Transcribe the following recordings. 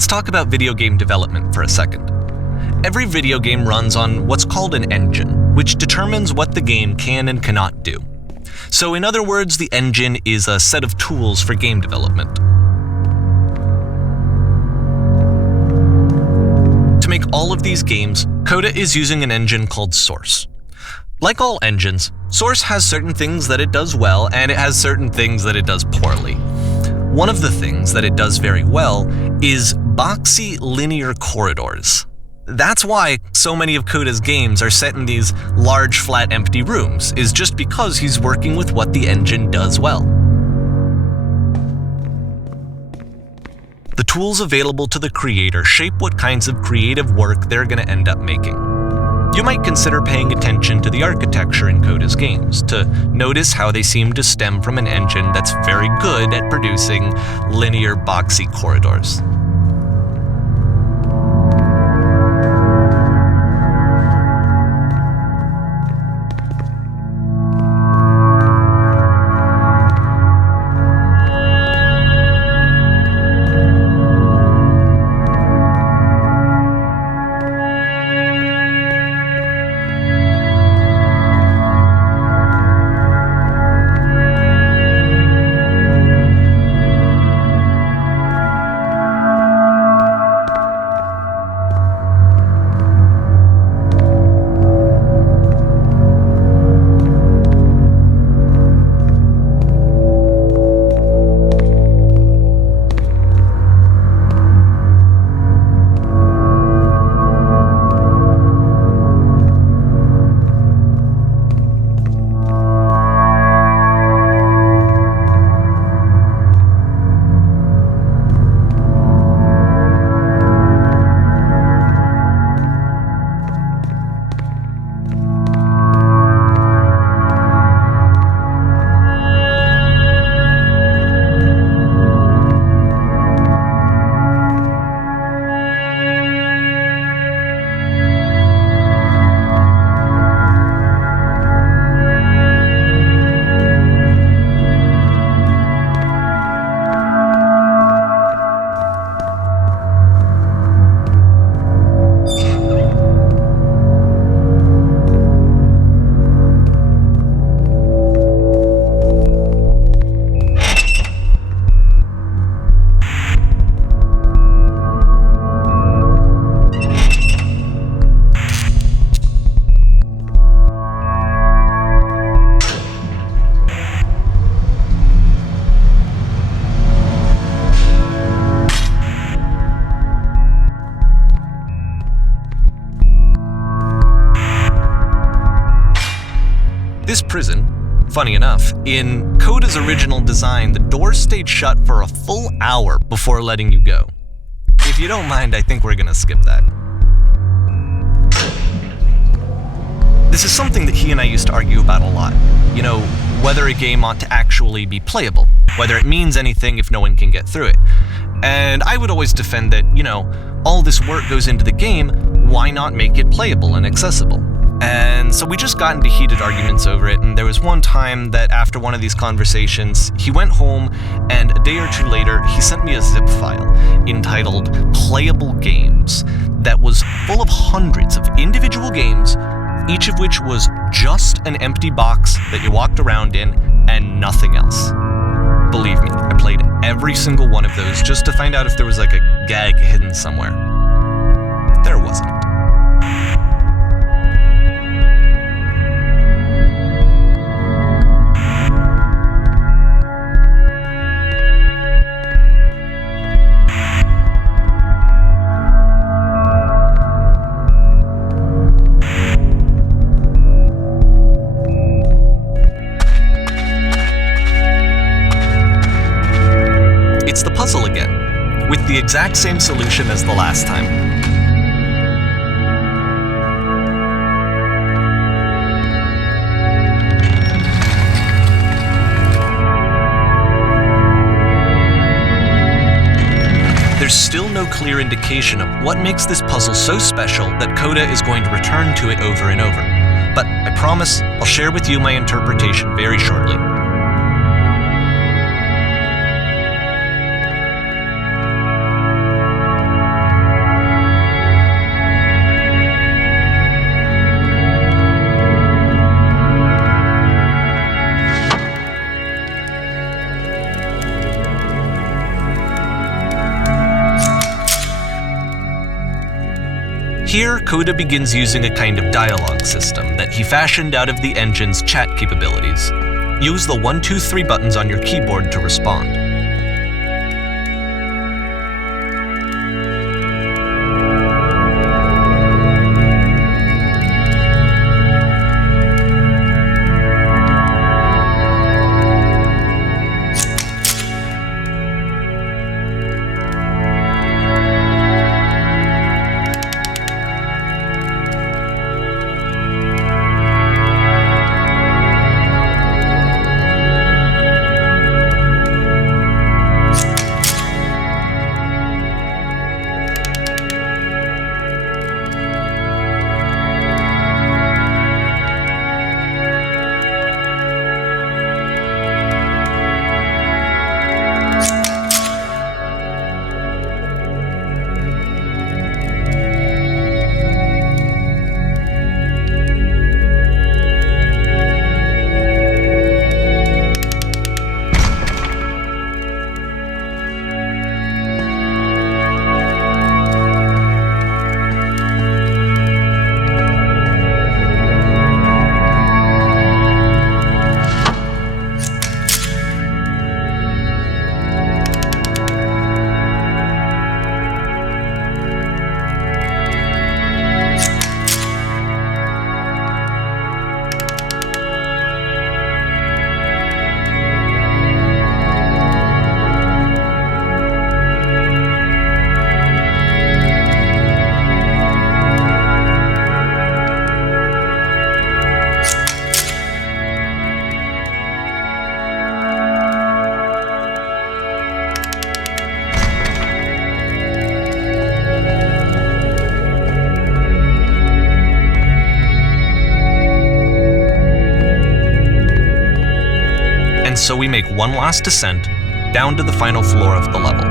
Let's talk about video game development for a second. Every video game runs on what's called an engine, which determines what the game can and cannot do. So in other words, the engine is a set of tools for game development. To make all of these games, Coda is using an engine called Source. Like all engines, Source has certain things that it does well, and it has certain things that it does poorly. One of the things that it does very well is boxy linear corridors. That's why so many of Coda's games are set in these large, flat, empty rooms, is just because he's working with what the engine does well. The tools available to the creator shape what kinds of creative work they're going to end up making. You might consider paying attention to the architecture in Coda's games, to notice how they seem to stem from an engine that's very good at producing linear, boxy corridors. This prison, funny enough, in Coda's original design, the doors stayed shut for a full hour before letting you go. If you don't mind, I think we're gonna skip that. This is something that he and I used to argue about a lot. You know, whether a game ought to actually be playable, whether it means anything if no one can get through it. And I would always defend that, you know, all this work goes into the game, why not make it playable and accessible? And so we just got into heated arguments over it, and there was one time that after one of these conversations, he went home, and a day or two later, he sent me a zip file entitled Playable Games that was full of hundreds of individual games, each of which was just an empty box that you walked around in and nothing else. Believe me, I played every single one of those just to find out if there was like a gag hidden somewhere. There wasn't. It's the puzzle again, with the exact same solution as the last time. There's still no clear indication of what makes this puzzle so special that Coda is going to return to it over and over. But I promise I'll share with you my interpretation very shortly. Here, Coda begins using a kind of dialogue system that he fashioned out of the engine's chat capabilities. Use the 1, 2, 3 buttons on your keyboard to respond. So we make one last descent down to the final floor of the level.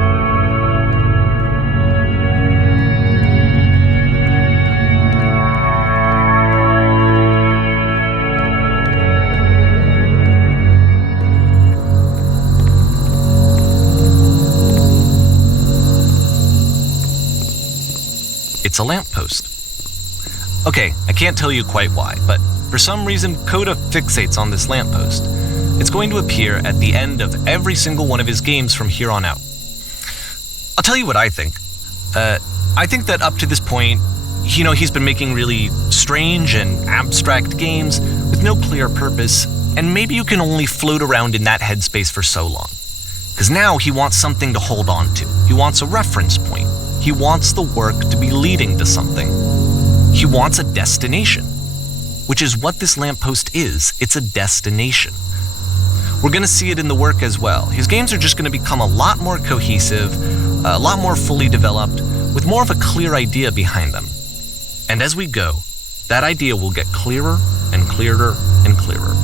It's a lamppost. Okay, I can't tell you quite why, but for some reason Coda fixates on this lamppost. It's going to appear at the end of every single one of his games from here on out. I'll tell you what I think. I think that up to this point, he's been making really strange and abstract games with no clear purpose, and maybe you can only float around in that headspace for so long. Because now he wants something to hold on to. He wants a reference point. He wants the work to be leading to something. He wants a destination, which is what this lamppost is. It's a destination. We're going to see it in the work as well. His games are just going to become a lot more cohesive, a lot more fully developed, with more of a clear idea behind them. And as we go, that idea will get clearer and clearer and clearer.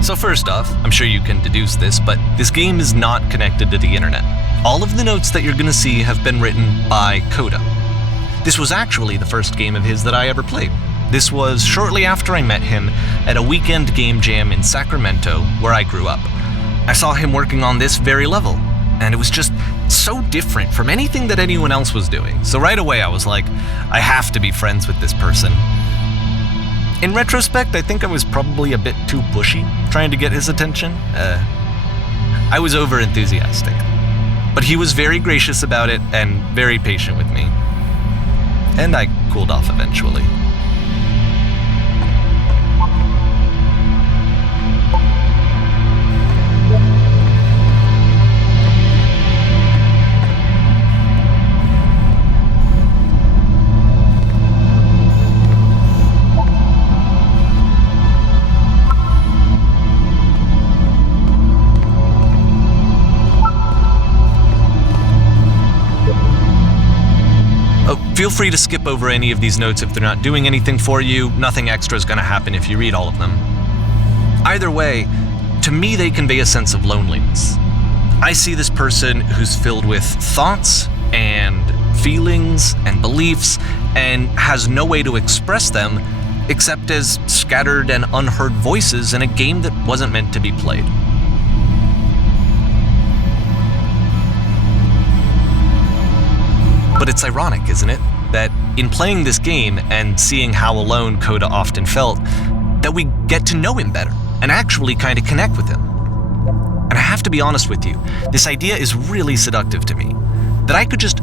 So first off, I'm sure you can deduce this, but this game is not connected to the internet. All of the notes that you're going to see have been written by Coda. This was actually the first game of his that I ever played. This was shortly after I met him at a weekend game jam in Sacramento, where I grew up. I saw him working on this very level, and it was just so different from anything that anyone else was doing. So right away I was like, I have to be friends with this person. In retrospect, I think I was probably a bit too pushy, trying to get his attention. I was over-enthusiastic. But he was very gracious about it and very patient with me. And I cooled off eventually. Feel free to skip over any of these notes if they're not doing anything for you. Nothing extra is going to happen if you read all of them. Either way, to me they convey a sense of loneliness. I see this person who's filled with thoughts and feelings and beliefs and has no way to express them except as scattered and unheard voices in a game that wasn't meant to be played. But it's ironic, isn't it, that in playing this game and seeing how alone Coda often felt, that we get to know him better and actually kind of connect with him. And I have to be honest with you, this idea is really seductive to me, that I could just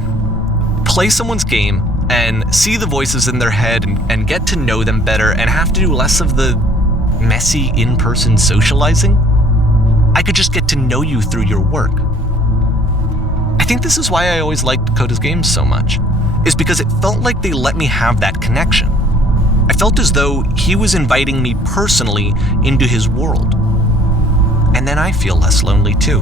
play someone's game and see the voices in their head and get to know them better and have to do less of the messy in-person socializing. I could just get to know you through your work. I think this is why I always liked Coda's games so much, is because it felt like they let me have that connection. I felt as though he was inviting me personally into his world. And then I feel less lonely too.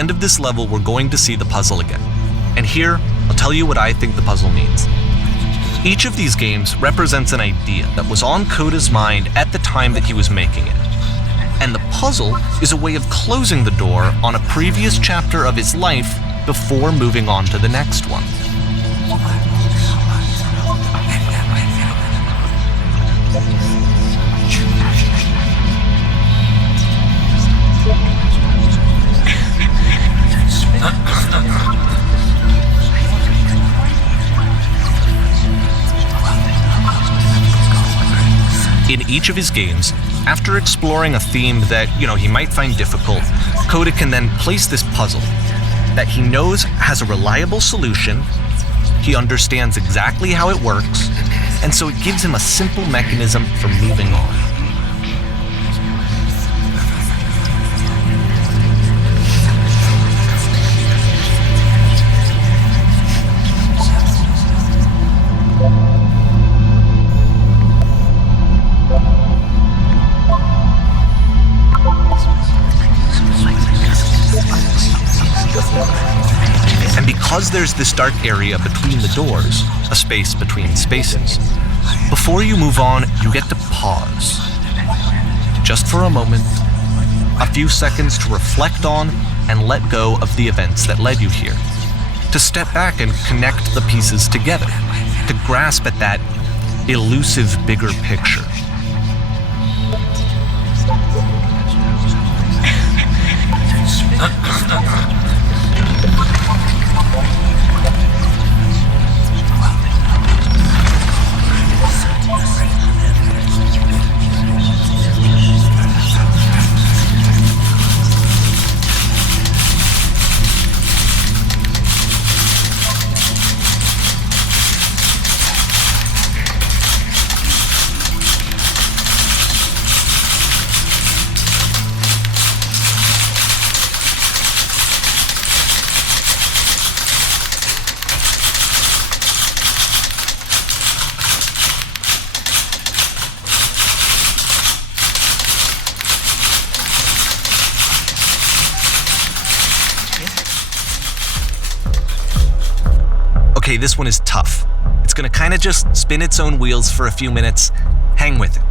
end of this level, we're going to see the puzzle again. And here, I'll tell you what I think the puzzle means. Each of these games represents an idea that was on Coda's mind at the time that he was making it. And the puzzle is a way of closing the door on a previous chapter of his life before moving on to the next one. In each of his games, after exploring a theme that, he might find difficult, Coda can then place this puzzle that he knows has a reliable solution, he understands exactly how it works, and so it gives him a simple mechanism for moving on. And because there's this dark area between the doors, a space between spaces, before you move on, you get to pause. Just for a moment, a few seconds to reflect on and let go of the events that led you here. To step back and connect the pieces together. To grasp at that elusive bigger picture. Okay, this one is tough. It's gonna kinda just spin its own wheels for a few minutes. Hang with it.